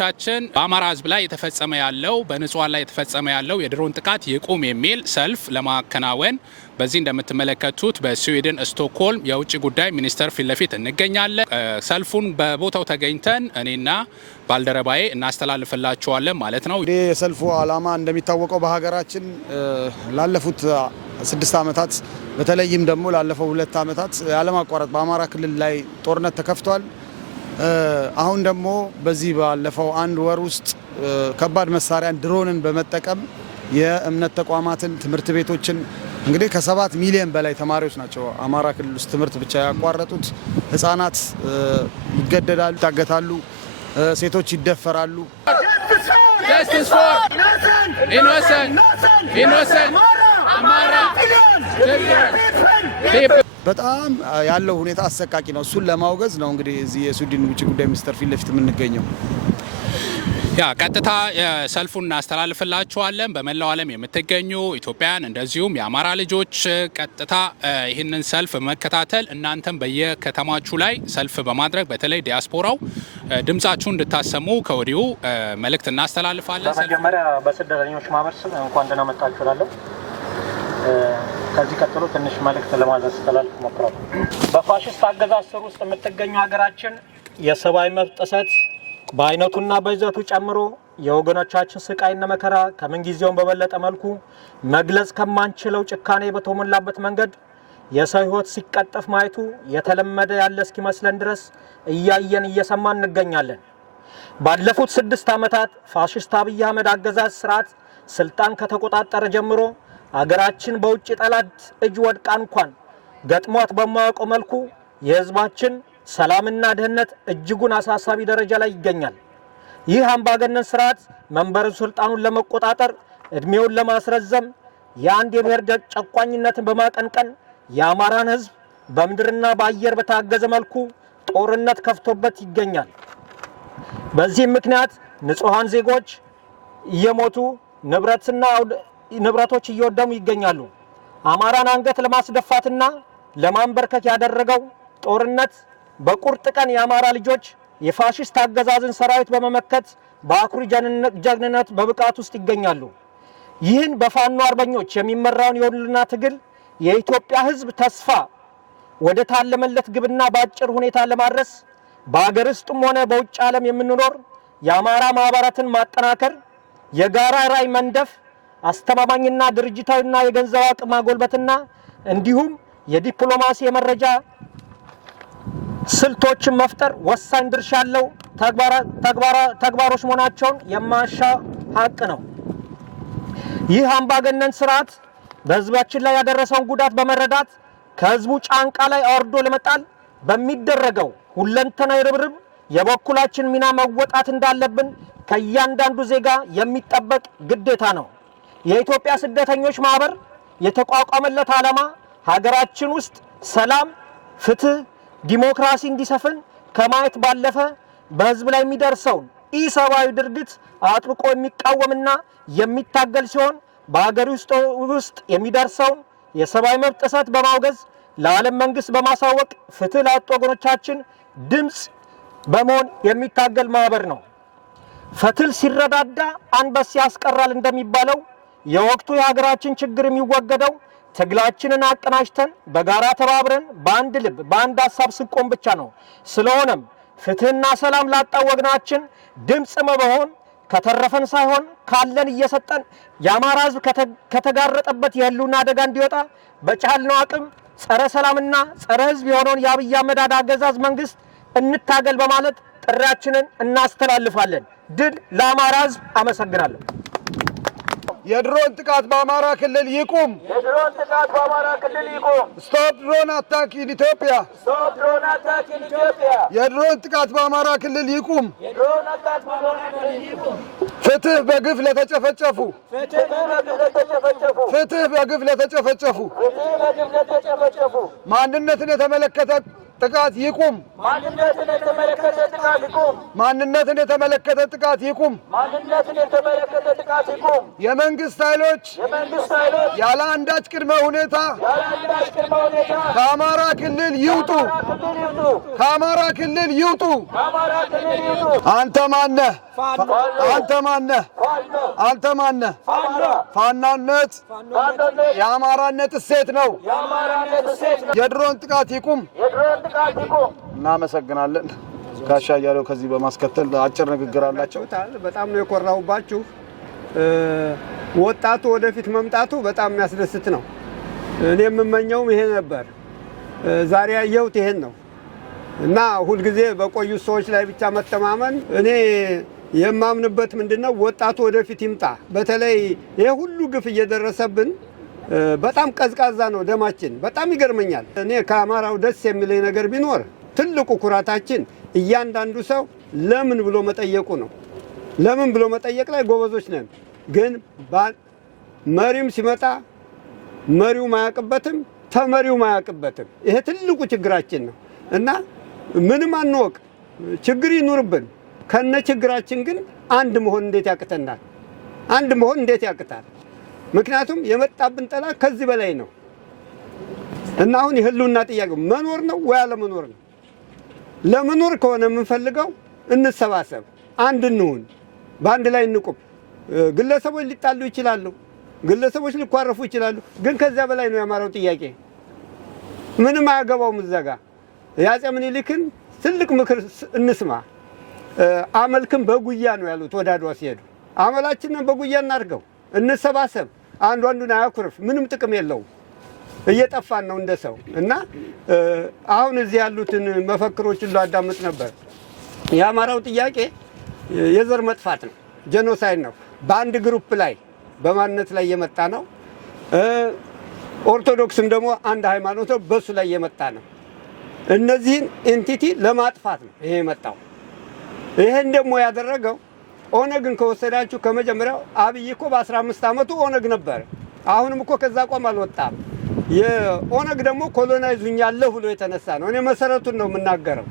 ታችን በአማራ ህዝብ ላይ የተፈጸመ ያለው በንጹሃን ላይ የተፈጸመ ያለው የድሮን ጥቃት ይቁም የሚል ሰልፍ ለማከናወን በዚህ እንደምትመለከቱት በስዊድን ስቶክሆልም የውጭ ጉዳይ ሚኒስቴር ፊት ለፊት እንገኛለን። ሰልፉን በቦታው ተገኝተን እኔና ባልደረባዬ እናስተላልፍላችኋለን ማለት ነው። የሰልፉ ዓላማ እንደሚታወቀው በሀገራችን ላለፉት 6 ዓመታት በተለይም ደግሞ ላለፈው 2 ዓመታት ያለማቋረጥ በአማራ ክልል ላይ ጦርነት ተከፍቷል። አሁን ደግሞ በዚህ ባለፈው 1 ወር ውስጥ ከባድ መሳሪያን ድሮንን በመጠቀም የእምነት ተቋማትን ትምህርት ቤቶችን እንግዲህ ከ7 ሚሊዮን በላይ ተማሪዎች ናቸው አማራ ክልል ውስጥ ትምህርት ብቻ ያቋረጡት። ህፃናት ይገደዳሉ፣ ይታገታሉ፣ ሴቶች ይደፈራሉ። Justice for innocent Amara children. በጣም ያለው ሁኔታ አሰቃቂ ነው። እሱን ለማውገዝ ነው እንግዲህ እዚህ የስዊድን ውጭ ጉዳይ ሚኒስቴር ፊት ለፊት የምንገኘው። ቀጥታ ሰልፉን እናስተላልፍላችኋለን። በመላው ዓለም የምትገኙ ኢትዮጵያን እንደዚሁም የአማራ ልጆች ቀጥታ ይህንን ሰልፍ መከታተል እናንተም በየከተማችሁ ላይ ሰልፍ በማድረግ በተለይ ዲያስፖራው ድምጻችሁን እንድታሰሙ ከወዲሁ መልእክት እናስተላልፋለን። በመጀመሪያ በስደተኞች ማህበር ስም እንኳን ደህና መጣችሁ እላለሁ። ከዚህ ቀጥሎ ትንሽ መልእክት ለማድረስ ተላልፍ ሞክራለሁ። በፋሽስት አገዛዝ ስር ውስጥ የምትገኙ ሀገራችን የሰብአዊ መብት ጥሰት በአይነቱና በይዘቱ ጨምሮ የወገኖቻችን ስቃይና መከራ ከምንጊዜውም በበለጠ መልኩ መግለጽ ከማንችለው ጭካኔ በተሞላበት መንገድ የሰው ሕይወት ሲቀጠፍ ማየቱ የተለመደ ያለ እስኪመስለን ድረስ እያየን እየሰማን እንገኛለን። ባለፉት 6 ዓመታት ፋሽስት አብይ አህመድ አገዛዝ ስርዓት ስልጣን ከተቆጣጠረ ጀምሮ አገራችን በውጭ ጠላት እጅ ወድቃ እንኳን ገጥሟት በማያውቀው መልኩ የህዝባችን ሰላምና ደህንነት እጅጉን አሳሳቢ ደረጃ ላይ ይገኛል። ይህ አምባገነን ስርዓት መንበረ ስልጣኑን ለመቆጣጠር እድሜውን ለማስረዘም የአንድ የብሔር ጨቋኝነትን በማቀንቀን የአማራን ህዝብ በምድርና በአየር በታገዘ መልኩ ጦርነት ከፍቶበት ይገኛል። በዚህም ምክንያት ንጹሃን ዜጎች እየሞቱ ንብረቶች እየወደሙ ይገኛሉ። አማራን አንገት ለማስደፋትና ለማንበርከክ ያደረገው ጦርነት በቁርጥ ቀን የአማራ ልጆች የፋሽስት አገዛዝን ሰራዊት በመመከት በአኩሪ ጀግንነት በብቃት ውስጥ ይገኛሉ። ይህን በፋኖ አርበኞች የሚመራውን የሁሉና ትግል የኢትዮጵያ ህዝብ ተስፋ ወደ ታለመለት ግብና በአጭር ሁኔታ ለማድረስ በአገር ውስጥም ሆነ በውጭ ዓለም የምንኖር የአማራ ማህበራትን ማጠናከር፣ የጋራ ራዕይ መንደፍ፣ አስተማማኝና ድርጅታዊና የገንዘብ አቅም ማጎልበትና እንዲሁም የዲፕሎማሲ የመረጃ ስልቶችን መፍጠር ወሳኝ ድርሻ ያለው ተግባሮች መሆናቸውን የማሻ ሀቅ ነው። ይህ አምባገነን ስርዓት በህዝባችን ላይ ያደረሰውን ጉዳት በመረዳት ከህዝቡ ጫንቃ ላይ አወርዶ ለመጣል በሚደረገው ሁለንተናዊ ርብርብ የበኩላችን ሚና መወጣት እንዳለብን ከእያንዳንዱ ዜጋ የሚጠበቅ ግዴታ ነው። የኢትዮጵያ ስደተኞች ማህበር የተቋቋመለት ዓላማ ሀገራችን ውስጥ ሰላም፣ ፍትህ፣ ዲሞክራሲ እንዲሰፍን ከማየት ባለፈ በህዝብ ላይ የሚደርሰውን ኢሰብአዊ ድርጊት አጥብቆ የሚቃወምና የሚታገል ሲሆን በሀገር ውስጥ የሚደርሰውን የሰብአዊ መብት ጥሰት በማውገዝ ለዓለም መንግስት በማሳወቅ ፍትህ ላጡ ወገኖቻችን ድምፅ በመሆን የሚታገል ማህበር ነው። ፈትል ሲረዳዳ አንበሳ ያስቀራል እንደሚባለው የወቅቱ የሀገራችን ችግር የሚወገደው ትግላችንን አቀናጅተን በጋራ ተባብረን በአንድ ልብ በአንድ ሀሳብ ስንቆም ብቻ ነው። ስለሆነም ፍትህና ሰላም ላጣው ወገናችን ድምፅ መሆን ከተረፈን ሳይሆን ካለን እየሰጠን የአማራ ህዝብ ከተጋረጠበት የህልውና አደጋ እንዲወጣ በቻልነው አቅም ጸረ ሰላምና ጸረ ህዝብ የሆነውን የአብይ አህመድ አገዛዝ መንግስት እንታገል በማለት ጥሪያችንን እናስተላልፋለን። ድል ለአማራ ህዝብ። አመሰግናለሁ። የድሮን ጥቃት በአማራ ክልል ይቁም። የድሮን ጥቃት በአማራ ክልል ይቁም። ስቶፕ ድሮን አታክ ኢን ኢትዮጵያ። ስቶፕ ድሮን አታክ ኢን ኢትዮጵያ። የድሮን ጥቃት በአማራ ክልል ይቁም። የድሮን ጥቃት በአማራ ክልል ይቁም። ፍትህ በግፍ ለተጨፈጨፉ፣ ፍትህ በግፍ ለተጨፈጨፉ፣ ፍትህ በግፍ ለተጨፈጨፉ፣ ፍትህ በግፍ ለተጨፈጨፉ፣ ማንነትን የተመለከተ ጥቃት ይቁም። ማንነትን የተመለከተ ጥቃት ይቁም። ማንነትን የተመለከተ ጥቃት ይቁም። ማንነትን የተመለከተ ጥቃት ይቁም። የመንግስት ኃይሎች ያለ አንዳች ቅድመ ሁኔታ ከአማራ ክልል ይውጡ። ከአማራ ክልል ይውጡ። አንተ ማነህ? አንተ ማነህ? አንተ ማነህ? ፋኖነት የአማራነት እሴት ነው። የድሮን ጥቃት ይቁም። እናመሰግናለን። ጋሻ እያለው ከዚህ በማስከተል አጭር ንግግር አላቸው። በጣም ነው የኮራሁባችሁ። ወጣቱ ወደፊት መምጣቱ በጣም የሚያስደስት ነው። እኔ የምመኘውም ይሄ ነበር። ዛሬ ያየሁት ይሄን ነው እና ሁልጊዜ በቆዩ ሰዎች ላይ ብቻ መተማመን እኔ የማምንበት ምንድነው ወጣቱ ወደፊት ይምጣ። በተለይ ይሄ ሁሉ ግፍ እየደረሰብን በጣም ቀዝቃዛ ነው ደማችን። በጣም ይገርመኛል። እኔ ከአማራው ደስ የሚለኝ ነገር ቢኖር ትልቁ ኩራታችን እያንዳንዱ ሰው ለምን ብሎ መጠየቁ ነው። ለምን ብሎ መጠየቅ ላይ ጎበዞች ነን። ግን መሪም ሲመጣ መሪው ማያውቅበትም ተመሪው ማያውቅበትም። ይሄ ትልቁ ችግራችን ነው እና ምንም አንወቅ፣ ችግር ይኑርብን። ከነ ችግራችን ግን አንድ መሆን እንዴት ያቅተናል? አንድ መሆን እንዴት ያቅታል? ምክንያቱም የመጣብን ጠላት ከዚህ በላይ ነው እና አሁን የህልውና ጥያቄው መኖር ነው ወይ አለመኖር ነው? ለመኖር ከሆነ የምንፈልገው እንሰባሰብ፣ አንድ እንሁን፣ በአንድ ላይ እንቁም። ግለሰቦች ሊጣሉ ይችላሉ፣ ግለሰቦች ሊኳረፉ ይችላሉ። ግን ከዚያ በላይ ነው የአማራው ጥያቄ። ምንም አያገባውም። እዛጋ የአፄ ምኒልክን ትልቅ ምክር እንስማ። አመልክም በጉያ ነው ያሉት ወደ አድዋ ሲሄዱ። አመላችንን በጉያ እናድርገው፣ እንሰባሰብ፣ አንዱ አንዱን አያኩርፍ። ምንም ጥቅም የለውም። እየጠፋን ነው እንደ ሰው እና አሁን እዚህ ያሉትን መፈክሮች ሁሉ አዳምጥ ነበር። የአማራው ጥያቄ የዘር መጥፋት ነው፣ ጄኖሳይድ ነው። በአንድ ግሩፕ ላይ በማንነት ላይ የመጣ ነው። ኦርቶዶክስም ደግሞ አንድ ሃይማኖት ነው፣ በሱ ላይ የመጣ ነው። እነዚህን ኤንቲቲ ለማጥፋት ነው ይሄ የመጣው። ይሄን ደግሞ ያደረገው ኦነግን ከወሰዳችሁ ከመጀመሪያው አብይ እኮ በ15 ዓመቱ ኦነግ ነበር። አሁንም እኮ ከዛ አቋም አልወጣም። የኦነግ ደግሞ ኮሎናይዙኛለሁ ብሎ የተነሳ ነው። እኔ መሰረቱን ነው የምናገረው።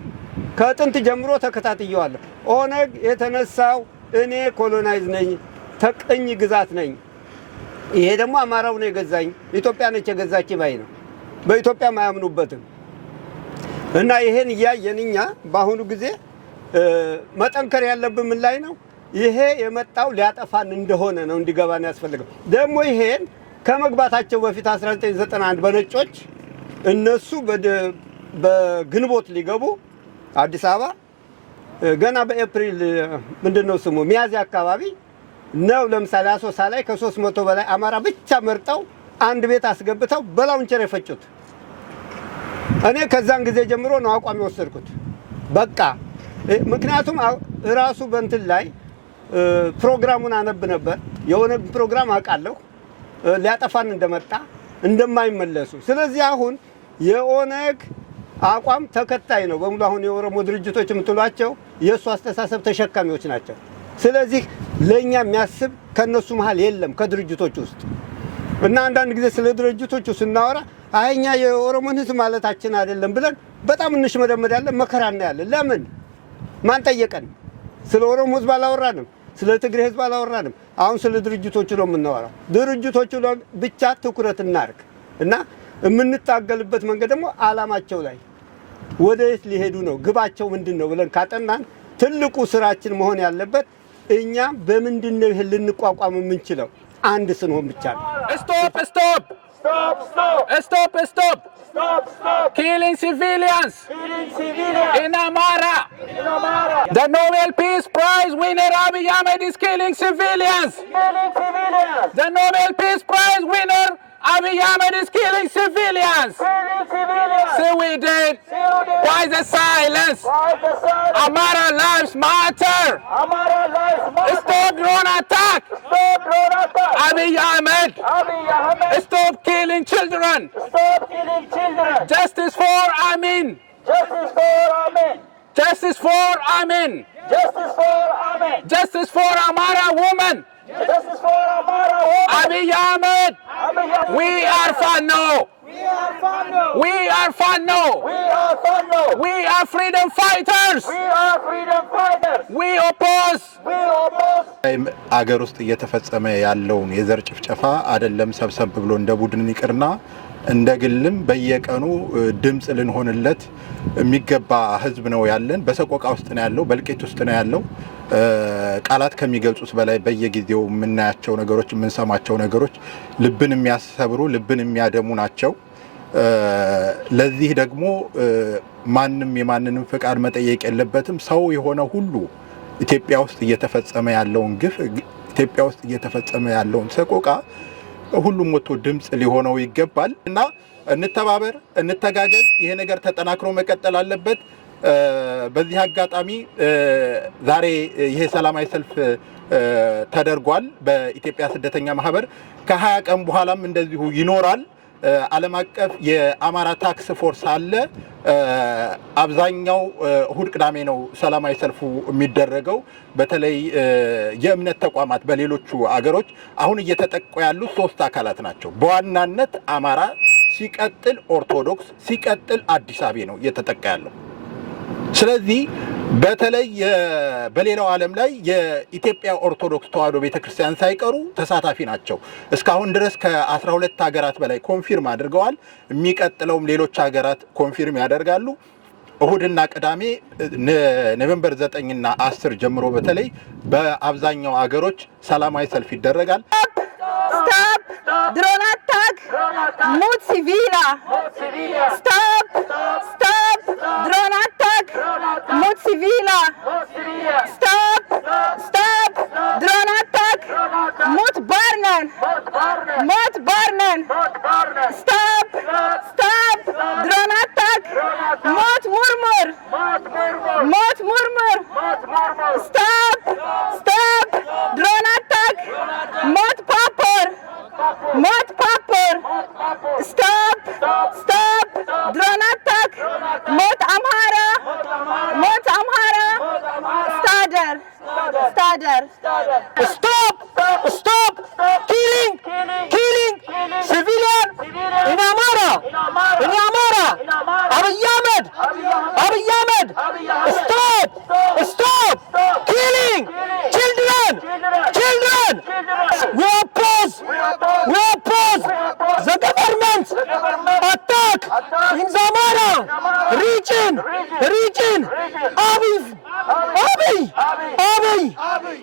ከጥንት ጀምሮ ተከታትየዋለሁ። ኦነግ የተነሳው እኔ ኮሎናይዝ ነኝ፣ ተቀኝ ግዛት ነኝ፣ ይሄ ደግሞ አማራው ነው የገዛኝ፣ ኢትዮጵያ ነች የገዛች ባይ ነው። በኢትዮጵያ ማያምኑበትም እና ይሄን እያየን እኛ በአሁኑ ጊዜ መጠንከር ያለብን ምን ላይ ነው? ይሄ የመጣው ሊያጠፋን እንደሆነ ነው እንዲገባን ያስፈልገው። ደግሞ ይሄን ከመግባታቸው በፊት 1991 በነጮች እነሱ በግንቦት ሊገቡ አዲስ አበባ ገና በኤፕሪል ምንድነው ስሙ ሚያዝያ አካባቢ ነው። ለምሳሌ አሶሳ ላይ ከ300 በላይ አማራ ብቻ መርጠው አንድ ቤት አስገብተው በላውንቸር የፈጩት። እኔ ከዛን ጊዜ ጀምሮ ነው አቋም የወሰድኩት። በቃ ምክንያቱም ራሱ በእንትን ላይ ፕሮግራሙን አነብ ነበር። የሆነ ፕሮግራም አውቃለሁ ሊያጠፋን እንደመጣ እንደማይመለሱ። ስለዚህ አሁን የኦነግ አቋም ተከታይ ነው በሙሉ። አሁን የኦሮሞ ድርጅቶች የምትሏቸው የእሱ አስተሳሰብ ተሸካሚዎች ናቸው። ስለዚህ ለእኛ የሚያስብ ከእነሱ መሀል የለም ከድርጅቶች ውስጥ እና አንዳንድ ጊዜ ስለ ድርጅቶቹ ስናወራ አይኛ የኦሮሞን ህዝብ ማለታችን አይደለም ብለን በጣም እንሽመደመዳለን፣ መከራ እናያለን። ለምን? ማን ጠየቀን? ስለ ኦሮሞ ህዝብ አላወራንም፣ ስለ ትግሬ ህዝብ አላወራንም። አሁን ስለ ድርጅቶቹ ነው የምናወራው። ድርጅቶቹ ብቻ ትኩረት እናርግ እና የምንታገልበት መንገድ ደግሞ አላማቸው ላይ ወደየት ሊሄዱ ነው፣ ግባቸው ምንድን ነው ብለን ካጠናን ትልቁ ስራችን መሆን ያለበት እኛ በምንድን ነው ይሄን ልንቋቋም የምንችለው? አንድ ስንሆን ብቻ ነው። ስቶፕ ስቶፕ ስቶፕ ስቶፕ killing civilians in Amara. The Nobel Peace Prize winner Abiy Ahmed is killing civilians. The Nobel Peace Prize winner Abiy Ahmed is killing civilians. Sweden, why the silence? Amara lives matter. Stop drone attack. Abiy Ahmed, stop killing children. Justice for Amin. Justice for Amin. Justice for Amara woman. Abiy Ahmed, we are Fano. We are Fano. We are freedom fighters. We oppose. አገር ውስጥ እየተፈጸመ ያለውን የዘር ጭፍጨፋ አይደለም ሰብሰብ ብሎ እንደ ቡድን ይቅርና እንደ ግልም በየቀኑ ድምጽ ልንሆንለት የሚገባ ህዝብ ነው ያለን። በሰቆቃ ውስጥ ነው ያለው፣ በልቂት ውስጥ ነው ያለው። ቃላት ከሚገልጹት በላይ በየጊዜው የምናያቸው ነገሮች የምንሰማቸው ነገሮች ልብን የሚያሰብሩ ልብን የሚያደሙ ናቸው። ለዚህ ደግሞ ማንም የማንንም ፍቃድ መጠየቅ የለበትም። ሰው የሆነ ሁሉ ኢትዮጵያ ውስጥ እየተፈጸመ ያለውን ግፍ፣ ኢትዮጵያ ውስጥ እየተፈጸመ ያለውን ሰቆቃ ሁሉም ወጥቶ ድምጽ ሊሆነው ይገባል እና እንተባበር፣ እንተጋገዝ። ይሄ ነገር ተጠናክሮ መቀጠል አለበት። በዚህ አጋጣሚ ዛሬ ይሄ ሰላማዊ ሰልፍ ተደርጓል በኢትዮጵያ ስደተኛ ማህበር። ከ20 ቀን በኋላም እንደዚሁ ይኖራል። ዓለም አቀፍ የአማራ ታክስ ፎርስ አለ። አብዛኛው እሁድ ቅዳሜ ነው ሰላማዊ ሰልፉ የሚደረገው። በተለይ የእምነት ተቋማት በሌሎቹ አገሮች አሁን እየተጠቁ ያሉት 3 አካላት ናቸው። በዋናነት አማራ፣ ሲቀጥል ኦርቶዶክስ፣ ሲቀጥል አዲስ አበባ ነው እየተጠቃ ያለው። ስለዚህ በተለይ በሌላው ዓለም ላይ የኢትዮጵያ ኦርቶዶክስ ተዋሕዶ ቤተክርስቲያን ሳይቀሩ ተሳታፊ ናቸው። እስካሁን ድረስ ከ12 ሀገራት በላይ ኮንፊርም አድርገዋል። የሚቀጥለውም ሌሎች ሀገራት ኮንፊርም ያደርጋሉ። እሁድና ቅዳሜ ኖቬምበር 9 እና 10 ጀምሮ በተለይ በአብዛኛው ሀገሮች ሰላማዊ ሰልፍ ይደረጋል። Stop drone attack. Mut civila. Stop. Stop drone attack. Mut civila. Stop. Stop drone attack. Mut barnen. Mut barnen. Stop. Stop drone attack. Mut murmur. Mut murmur. Stop. Stop drone attack. Mut papper. Mut papper. Stop. Stop drone attack. Mut Amhara. Mut Amhara. Stader. Stader. Stop! Stop! Killing! Killing! Civilian in Amara! In Amara! Abiy Ahmed! Abiy Ahmed! Stop! Stop! Killing! Children! Children! We oppose! We oppose the government attack in the Amara region! Region!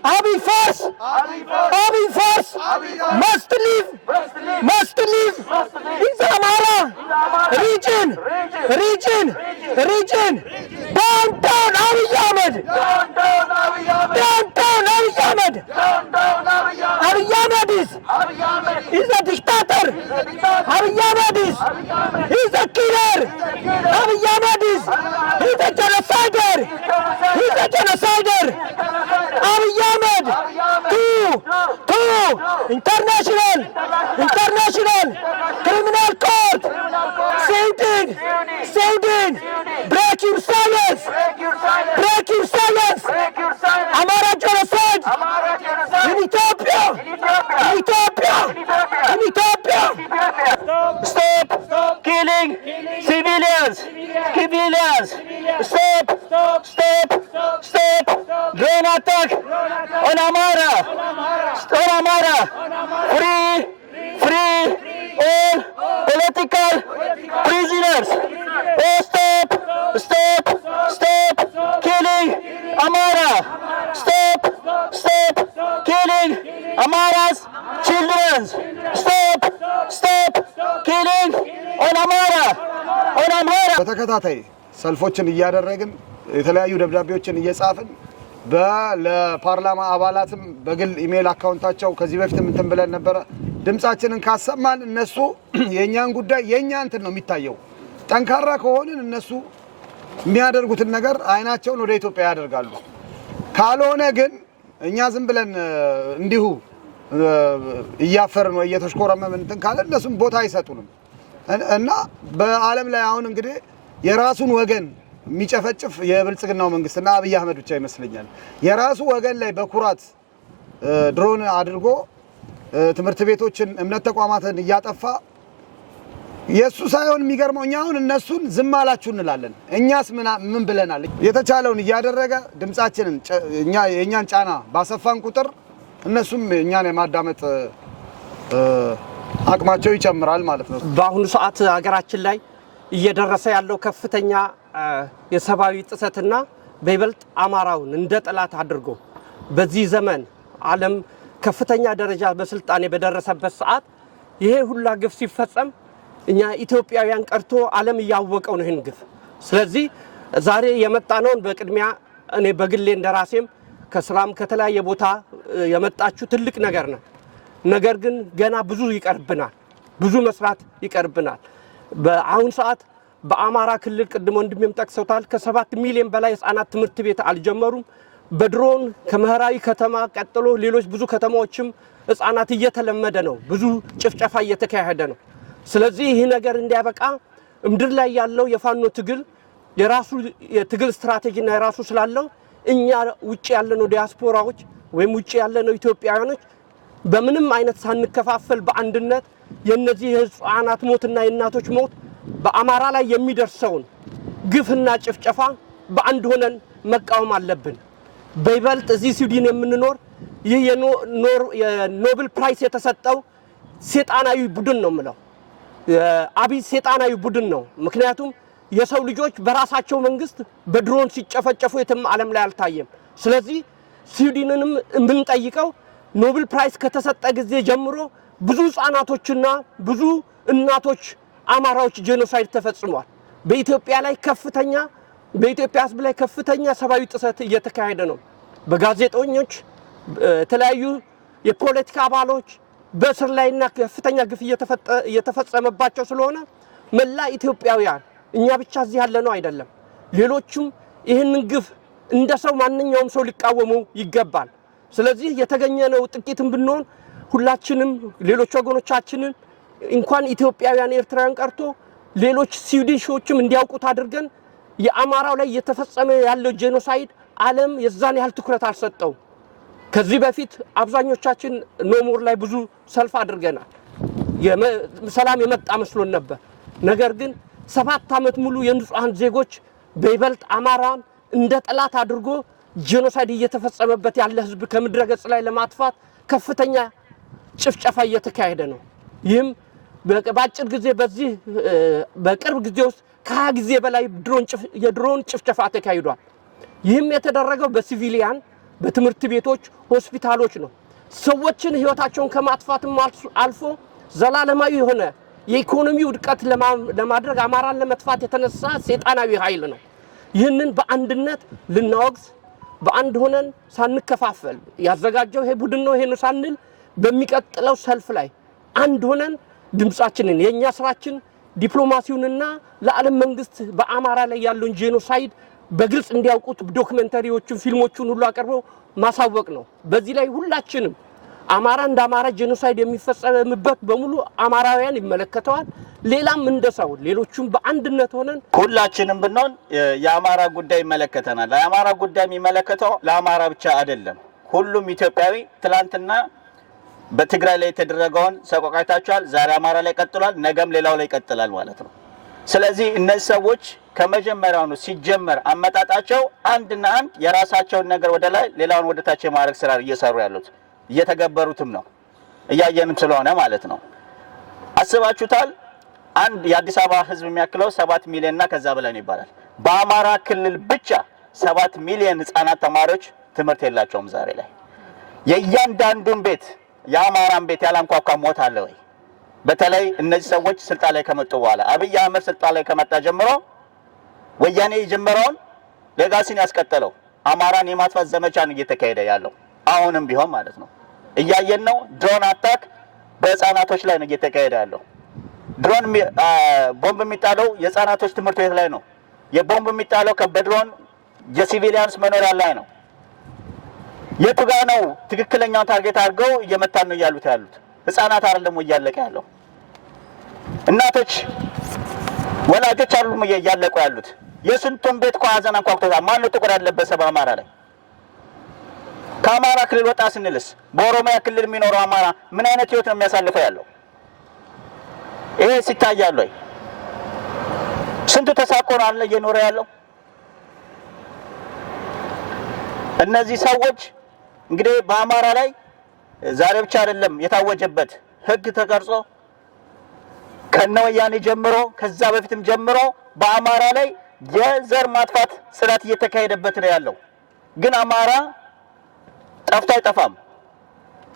Abiy force! Abiy force! Must leave! Must leave! In the Amara region! Region! Region! Downtown Abiy Ahmed! Downtown Abiy Ahmed! Abiy Ahmed is a dictator! Abiy Ahmed is a killer! Abiy Ahmed is a genocider! He's a genocider! Abiy Ahmed to international criminal court! Saudin! Break your silence! Break your silence! Amara genocide! In Ethiopia! In Ethiopia! In Ethiopia! Stop killing civilians! Civilians! Stop! Stop! Stop! Drone attack on Amara! On Amara! Free all political prisoners! Oh, stop! Stop! Stop killing Amara! Stop! Stop killing Amara's children! Stop! Stop killing on Amara! On Amara! በተከታታይ ሰልፎችን እያደረግን የተለያዩ ደብዳቤዎችን እየጻፍን ለፓርላማ አባላትም በግል ኢሜል አካውንታቸው ከዚህ በፊት እንትን ብለን ነበረ። ድምጻችንን ካሰማን እነሱ የኛን ጉዳይ የኛ እንትን ነው የሚታየው። ጠንካራ ከሆንን እነሱ የሚያደርጉትን ነገር አይናቸውን ወደ ኢትዮጵያ ያደርጋሉ። ካልሆነ ግን እኛ ዝም ብለን እንዲሁ እያፈርን ወይ እየተሽኮረመምን እንትን ካለ እነሱም ቦታ አይሰጡንም እና በዓለም ላይ አሁን እንግዲህ የራሱን ወገን የሚጨፈጭፍ የብልጽግናው መንግስትና አብይ አህመድ ብቻ ይመስለኛል። የራሱ ወገን ላይ በኩራት ድሮን አድርጎ ትምህርት ቤቶችን፣ እምነት ተቋማትን እያጠፋ የሱ ሳይሆን የሚገርመው እኛ አሁን እነሱን ዝም አላችሁ እንላለን። እኛስ ምን ብለናል? የተቻለውን እያደረገ ድምጻችንን የኛን ጫና ባሰፋን ቁጥር እነሱም እኛን የማዳመጥ አቅማቸው ይጨምራል ማለት ነው። በአሁኑ ሰዓት ሀገራችን ላይ እየደረሰ ያለው ከፍተኛ የሰብአዊ ጥሰትና በይበልጥ አማራውን እንደ ጠላት አድርጎ በዚህ ዘመን ዓለም ከፍተኛ ደረጃ በስልጣኔ በደረሰበት ሰዓት ይሄ ሁላ ግፍ ሲፈጸም እኛ ኢትዮጵያውያን ቀርቶ ዓለም እያወቀው ነው ይህን ግፍ። ስለዚህ ዛሬ የመጣነውን በቅድሚያ እኔ በግሌ እንደራሴም ከስራም ከተለያየ ቦታ የመጣችሁ ትልቅ ነገር ነው። ነገር ግን ገና ብዙ ይቀርብናል፣ ብዙ መስራት ይቀርብናል። በአሁን ሰዓት በአማራ ክልል ቅድም ወንድሜም ጠቅሰውታል፣ ከ7 ሚሊዮን በላይ ህፃናት ትምህርት ቤት አልጀመሩም። በድሮን ከመህራዊ ከተማ ቀጥሎ ሌሎች ብዙ ከተማዎችም ህፃናት እየተለመደ ነው፣ ብዙ ጭፍጨፋ እየተካሄደ ነው። ስለዚህ ይህ ነገር እንዲያበቃ ምድር ላይ ያለው የፋኖ ትግል የራሱ የትግል ስትራቴጂና የራሱ ስላለው እኛ ውጪ ያለነው ዲያስፖራዎች ወይም ውጪ ያለነው ኢትዮጵያውያኖች በምንም አይነት ሳንከፋፈል በአንድነት የነዚህ የህፃናት ሞትና የእናቶች ሞት በአማራ ላይ የሚደርሰውን ግፍና ጭፍጨፋ በአንድ ሆነን መቃወም አለብን። በይበልጥ እዚህ ስዊድን የምንኖር ይህ የኖቤል ፕራይስ የተሰጠው ሴጣናዊ ቡድን ነው የምለው፣ አብይ ሴጣናዊ ቡድን ነው። ምክንያቱም የሰው ልጆች በራሳቸው መንግስት በድሮን ሲጨፈጨፉ የትም ዓለም ላይ አልታየም። ስለዚህ ስዊድንንም የምንጠይቀው ኖቤል ፕራይስ ከተሰጠ ጊዜ ጀምሮ ብዙ ህፃናቶችና ብዙ እናቶች አማራዎች ጄኖሳይድ ተፈጽሟል። በኢትዮጵያ ላይ ከፍተኛ በኢትዮጵያ ህዝብ ላይ ከፍተኛ ሰብአዊ ጥሰት እየተካሄደ ነው። በጋዜጠኞች የተለያዩ የፖለቲካ አባሎች በእስር ላይና ከፍተኛ ግፍ እየተፈጸመባቸው ስለሆነ መላ ኢትዮጵያውያን እኛ ብቻ እዚህ ያለ ነው አይደለም፣ ሌሎችም ይህንን ግፍ እንደ ሰው ማንኛውም ሰው ሊቃወሙ ይገባል። ስለዚህ የተገኘነው ጥቂትም ብንሆን ሁላችንም ሌሎች ወገኖቻችንን እንኳን ኢትዮጵያውያን ኤርትራውያን ቀርቶ ሌሎች ስዊዲሾችም እንዲያውቁት አድርገን የአማራው ላይ እየተፈጸመ ያለው ጄኖሳይድ ዓለም የዛን ያህል ትኩረት አልሰጠው። ከዚህ በፊት አብዛኞቻችን ኖሞር ላይ ብዙ ሰልፍ አድርገናል። ሰላም የመጣ መስሎን ነበር። ነገር ግን 7 ዓመት ሙሉ የንጹሃን ዜጎች በይበልጥ አማራን እንደ ጠላት አድርጎ ጄኖሳይድ እየተፈጸመበት ያለ ህዝብ ከምድረ ገጽ ላይ ለማጥፋት ከፍተኛ ጭፍጨፋ እየተካሄደ ነው። ይህም በአጭር ጊዜ በዚህ በቅርብ ጊዜ ውስጥ ከ20 ጊዜ በላይ የድሮን ጭፍጨፋ ተካሂዷል። ይህም የተደረገው በሲቪሊያን በትምህርት ቤቶች፣ ሆስፒታሎች ነው። ሰዎችን ህይወታቸውን ከማጥፋትም አልፎ ዘላለማዊ የሆነ የኢኮኖሚ ውድቀት ለማድረግ አማራን ለመጥፋት የተነሳ ሴጣናዊ ኃይል ነው። ይህንን በአንድነት ልናወግዝ በአንድ ሆነን ሳንከፋፈል ያዘጋጀው ይሄ ቡድን ነው ይሄን ሳንል በሚቀጥለው ሰልፍ ላይ አንድ ሆነን ድምጻችንን የኛ ስራችን ዲፕሎማሲውንና ለዓለም መንግስት በአማራ ላይ ያለውን ጄኖሳይድ በግልጽ እንዲያውቁት ዶክመንተሪዎችን ፊልሞችን ሁሉ አቀርበው ማሳወቅ ነው። በዚህ ላይ ሁላችንም አማራ እንደ አማራ ጄኖሳይድ የሚፈጸምበት በሙሉ አማራውያን ይመለከተዋል። ሌላም እንደሰው ሌሎቹም በአንድነት ሆነን ሁላችንም ብንሆን የአማራ ጉዳይ ይመለከተናል። የአማራ ጉዳይ የሚመለከተው ለአማራ ብቻ አይደለም። ሁሉም ኢትዮጵያዊ ትላንትና በትግራይ ላይ የተደረገውን ሰቆቃ አይታችኋል። ዛሬ አማራ ላይ ቀጥሏል፣ ነገም ሌላው ላይ ይቀጥላል ማለት ነው። ስለዚህ እነዚህ ሰዎች ከመጀመሪያውኑ ሲጀመር አመጣጣቸው አንድና አንድ የራሳቸውን ነገር ወደ ላይ ሌላውን ወደ ታች የማድረግ ስራ እየሰሩ ያሉት እየተገበሩትም ነው፣ እያየንም ስለሆነ ማለት ነው። አስባችሁታል? አንድ የአዲስ አበባ ህዝብ የሚያክለው 7 ሚሊዮንና ከዛ በላይ ነው ይባላል። በአማራ ክልል ብቻ 7 ሚሊዮን ህፃናት ተማሪዎች ትምህርት የላቸውም ዛሬ ላይ። የእያንዳንዱን ቤት የአማራን ቤት ያላንኳኳ ሞት አለ ወይ? በተለይ እነዚህ ሰዎች ስልጣን ላይ ከመጡ በኋላ አብይ አህመድ ስልጣን ላይ ከመጣ ጀምሮ ወያኔ የጀመረውን ሌጋሲን ያስቀጠለው አማራን የማጥፋት ዘመቻን እየተካሄደ ያለው አሁንም ቢሆን ማለት ነው። እያየን ነው። ድሮን አታክ በህፃናቶች ላይ ነው እየተካሄደ ያለው። ድሮን ቦምብ የሚጣለው የህፃናቶች ትምህርት ቤት ላይ ነው። የቦምብ የሚጣለው በድሮን የሲቪሊያንስ መኖሪያ ላይ ነው። የቱ ጋር ነው ትክክለኛውን ታርጌት አድርገው እየመታን ነው ያሉት? ህፃናት አይደለም እያለቀ ያለው፣ እናቶች ወላጆች አይደሉም እያለቁ ያሉት። የስንቱን ቤት ሀዘን አንኳኩቶታል። ማነው ጥቁር ያለበሰ በአማራ ላይ? ከአማራ ክልል ወጣ ስንልስ በኦሮሚያ ክልል የሚኖረው አማራ ምን አይነት ህይወት ነው የሚያሳልፈው ያለው? ይሄ ሲታያል ወይ? ስንቱ ተሳቆን አለ እየኖረ ያለው። እነዚህ ሰዎች እንግዲህ በአማራ ላይ ዛሬ ብቻ አይደለም የታወጀበት ህግ ተቀርጾ ከነወያኔ ጀምሮ ከዛ በፊትም ጀምሮ በአማራ ላይ የዘር ማጥፋት ስርዓት እየተካሄደበት ነው ያለው። ግን አማራ ጠፍቶ አይጠፋም።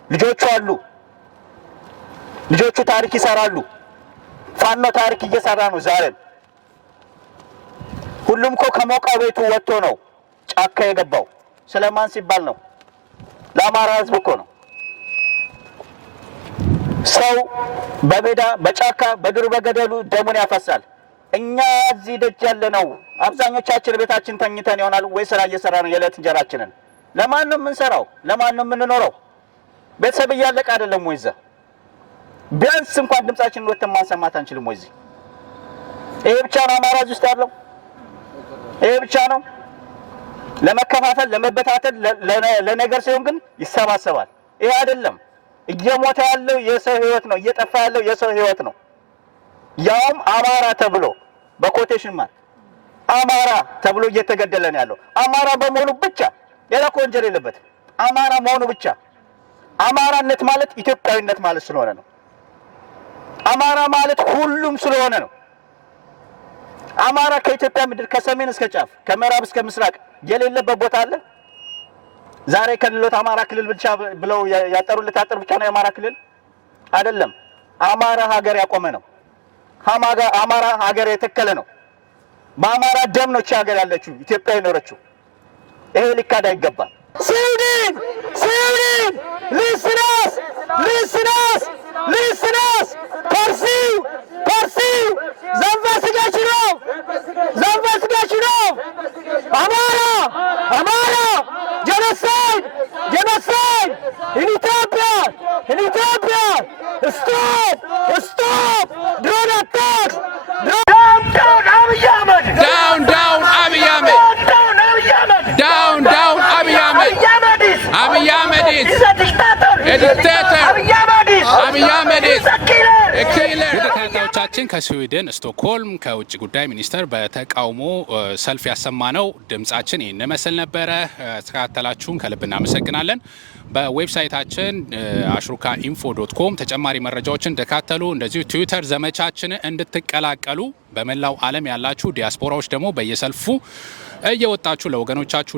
ልጆቹ አሉ። ልጆቹ ታሪክ ይሰራሉ። ፋኖ ታሪክ እየሰራ ነው ዛሬ። ሁሉም እኮ ከሞቃው ቤቱ ወጥቶ ነው ጫካ የገባው። ስለማን ሲባል ነው? ለአማራ ህዝብ እኮ ነው። ሰው በሜዳ በጫካ በዱር በገደሉ ደሙን ያፈሳል። እኛ እዚህ ደጅ ያለ ነው አብዛኞቻችን ቤታችን ተኝተን ይሆናል ወይ ስራ እየሰራ ነው የዕለት እንጀራችንን። ለማን ነው የምንሰራው? ለማን ነው የምንኖረው? ቤተሰብ እያለቀ አይደለም ወይ? እዛ ቢያንስ እንኳን ድምጻችንን ወጥተን ማሰማት አንችልም ወይ? ይሄ ብቻ ነው አማራ ውስጥ ያለው? ይሄ ብቻ ነው? ለመከፋፈል ለመበታተል ለነገር ሲሆን ግን ይሰባሰባል። ይሄ አይደለም። እየሞተ ያለው የሰው ህይወት ነው። እየጠፋ ያለው የሰው ህይወት ነው። ያውም አማራ ተብሎ በኮቴሽን ማርክ አማራ ተብሎ እየተገደለ ነው ያለው። አማራ በመሆኑ ብቻ ሌላ ወንጀል የለበትም። አማራ መሆኑ ብቻ። አማራነት ማለት ኢትዮጵያዊነት ማለት ስለሆነ ነው። አማራ ማለት ሁሉም ስለሆነ ነው። አማራ ከኢትዮጵያ ምድር ከሰሜን እስከ ጫፍ ከምዕራብ እስከ ምስራቅ የሌለበት ቦታ አለ? ዛሬ ከሌሎት አማራ ክልል ብቻ ብለው ያጠሩለት አጥር ብቻ ነው የአማራ ክልል አይደለም። አማራ ሀገር ያቆመ ነው። አማራ ሀገር የተከለ ነው። በአማራ ደም ነው ሀገር ያለችው ኢትዮጵያ የኖረችው። ይሄ ሊካድ አይገባም። Sweden! Listen us! Pursue! The investigation of Amara! Genocide! In Ethiopia! Stop! Drone attacks! Down Abiy Ahmed! Down Abiy Ahmed! Down Abiy Ahmed! Abiy Ahmed is a dictator! Abiy Ahmed is a killer! ተከታታዮቻችን ከስዊድን ስቶክሆልም ከውጭ ጉዳይ ሚኒስቴር በተቃውሞ ሰልፍ ያሰማነው ድምጻችን ይህን መሰል ነበረ። ተከታተላችሁን ከልብ እናመሰግናለን። በዌብሳይታችን ashruka.info.com ተጨማሪ መረጃዎችን ተካተሉ። እንደዚሁ ትዊተር ዘመቻችን እንድትቀላቀሉ በመላው ዓለም ያላችሁ ዲያስፖራዎች ደግሞ በየሰልፉ እየወጣችሁ ለወገኖቻችሁ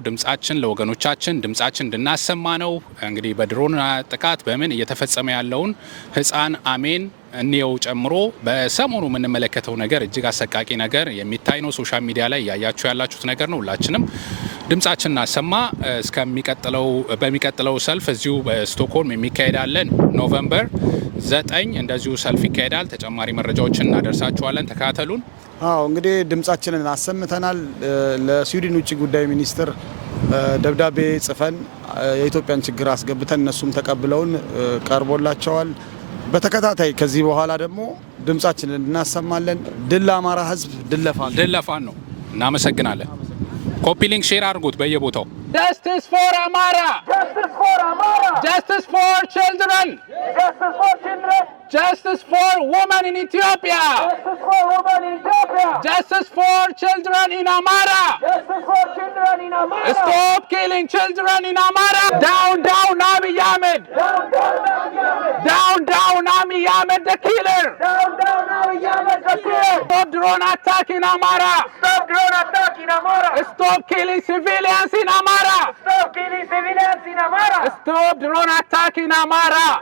ድምጻችን እንድናሰማ ነው። እንግዲህ በድሮን ጥቃት በምን እየተፈጸመ ያለውን ህፃን አሜን እንየው ጨምሮ በሰሞኑ የምንመለከተው ነገር እጅግ አሰቃቂ ነገር የሚታይ ነው። ሶሻል ሚዲያ ላይ ያያችሁ ያላችሁት ነገር ነው። ሁላችንም ድምጻችን እናሰማ። በሚቀጥለው ሰልፍ እዚሁ በስቶክሆልም የሚካሄዳለን ኖቬምበር 9 እንደዚሁ ሰልፍ ይካሄዳል። ተጨማሪ መረጃዎችን እናደርሳችኋለን። ተከታተሉን። እንግዲህ ድምጻችንን አሰምተናል። ለስዊድን ውጭ ጉዳይ ሚኒስትር ደብዳቤ ጽፈን የኢትዮጵያን ችግር አስገብተን እነሱም ተቀብለውን ቀርቦላቸዋል። በተከታታይ ከዚህ በኋላ ደግሞ ድምጻችንን እናሰማለን። ድል ለአማራ ህዝብ፣ ድል ለፋኖ ነው። እናመሰግናለን። ኮፒ ሊንክ ሼር አድርጉት በየቦታው። Justice for Amara! Justice for children! Justice for women in Ethiopia! Justice for children in Amara! Stop killing children in Amara! Down Abiy Ahmed! Down Abiy Ahmed the killer! Stop drone attack in Amara! Stop killing civilians in Amara! Stop drone attack in Amara!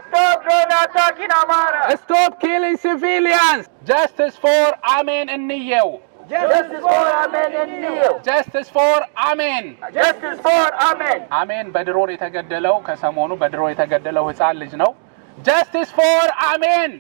Stop killing civilians! Justice for Amen Enniyew! አሜን በድሮን የተገደለው ከሰሞኑ በድሮን የተገደለው ህፃን ልጅ ነው። Justice for Amen!